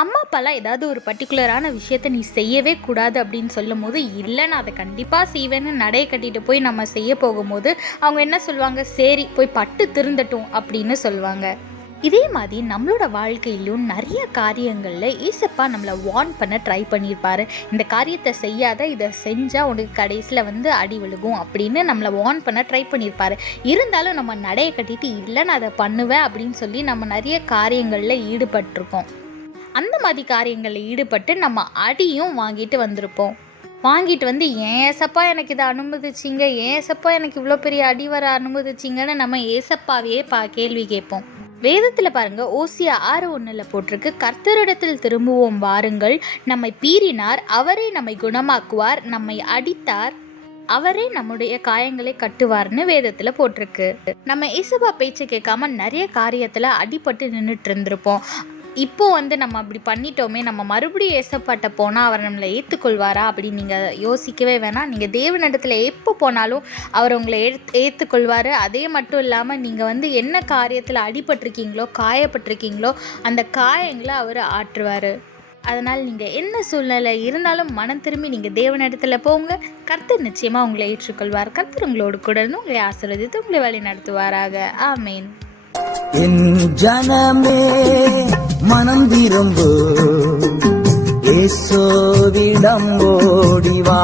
அம்மா அப்பாலாம் ஏதாவது ஒரு பர்டிகுலரான விஷயத்த நீ செய்யவே கூடாது அப்படின்னு சொல்லும் போது, இல்லை நான் அதை கண்டிப்பாக செய்வேன்னு நடைய கட்டிட்டு போய் நம்ம செய்ய போகும்போது அவங்க என்ன சொல்லுவாங்க, சரி போய் பட்டு திருந்தட்டும் அப்படின்னு சொல்லுவாங்க. இதே மாதிரி நம்மளோட வாழ்க்கையிலும் நிறைய காரியங்களில் ஏசப்பா நம்மளை வார்ன் பண்ண ட்ரை பண்ணியிருப்பாரு. இந்த காரியத்தை செய்யாத, இதை செஞ்சால் உனக்கு கடைசியில் அடி விழுகும் அப்படின்னு நம்மளை வார்ன் பண்ண ட்ரை பண்ணியிருப்பாரு. இருந்தாலும் நம்ம நடைய கட்டிட்டு இல்லை நான் அதை பண்ணுவேன் அப்படின்னு சொல்லி நம்ம நிறைய காரியங்களில் ஈடுபட்டிருக்கோம். அந்த மாதிரி காரியங்களில் ஈடுபட்டு நம்ம அடியும் வாங்கிட்டு வந்திருப்போம். வாங்கிட்டு வந்து ஏன் ஏசப்பா எனக்கு இதை அனுமதிச்சிங்க, ஏன் ஏசப்பா எனக்கு இவ்வளோ பெரிய அடி வர அனுமதிச்சிங்கன்னு நம்ம ஏசப்பாவையே கேள்வி கேட்போம். வேதத்தில் பாருங்க, ஓசியா 6:1 போட்டிருக்கு, கர்த்தரிடத்தில் திரும்புவோம் வாருங்கள், நம்மை பீறினார் அவரே நம்மை குணமாக்குவார், நம்மை அடித்தார் அவரே நம்முடைய காயங்களை கட்டுவார்னு வேதத்தில் போட்டிருக்கு. நம்ம ஏசப்பா பேச்சை கேட்காம நிறைய காரியத்தில் அடிபட்டு நின்றுட்டு இருந்திருப்போம். இப்போ நம்ம அப்படி பண்ணிட்டோமே, நம்ம மறுபடியும் ஏசப்பாட்ட போனால் அவர் நம்மளை ஏற்றுக்கொள்வாரா அப்படின்னு நீங்கள் யோசிக்கவே வேணாம். நீங்கள் தேவனிடத்தில் எப்போ போனாலும் அவர் உங்களை ஏற்றுக்கொள்வார். அதே மட்டும் இல்லாமல் நீங்கள் என்ன காரியத்தில் அடிபட்டிருக்கீங்களோ, காயப்பட்டிருக்கீங்களோ, அந்த காயங்களை அவர் ஆற்றுவார். அதனால் நீங்கள் என்ன சூழ்நிலை இருந்தாலும் மனம் திரும்பி நீங்கள் தேவனிடத்தில் போங்க. கர்த்தர் நிச்சயமாக உங்களை ஏற்றுக்கொள்வார். கர்த்தர் உங்களோடு கூட இருந்து உங்களை ஆசீர்வதித்து உங்களை வழி நடத்துவாராக. ஆமேன். என் ஜனமே மனம் திரும்பு, இயேசுவிடம் ஓடிவா.